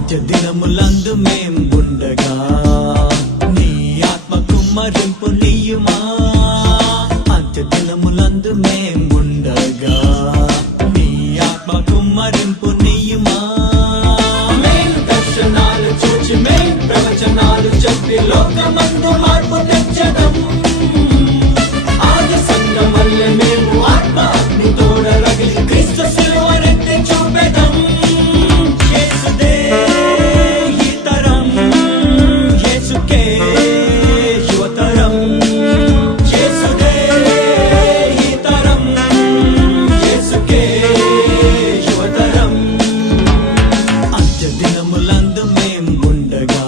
అంత్య దినములందు మేం ఉండగా నీ ఆత్మ కుమ్మరింపు నీయుమా. అంత్య దినములందు మేం ఉండగా నీ ఆత్మ కుమ్మరింపు నీయుమా. మేం దర్శనాలు చూచి మేం ప్రవచనాలు చెప్పి లోకమందు మార్పు తెచ్చడం. ఆది సంఘం వల్లే మేము ఆత్మ అగ్ని తోడ రగిలి క్రీస్తు శిలువనెత్తి చూపెదం. యేసుదే ఈ తరం, యేసుకే యువతరం. యేసుదే ఈ తరం, యేసుకే యువతరం. అంత్య దినములందు మేం ఉండగా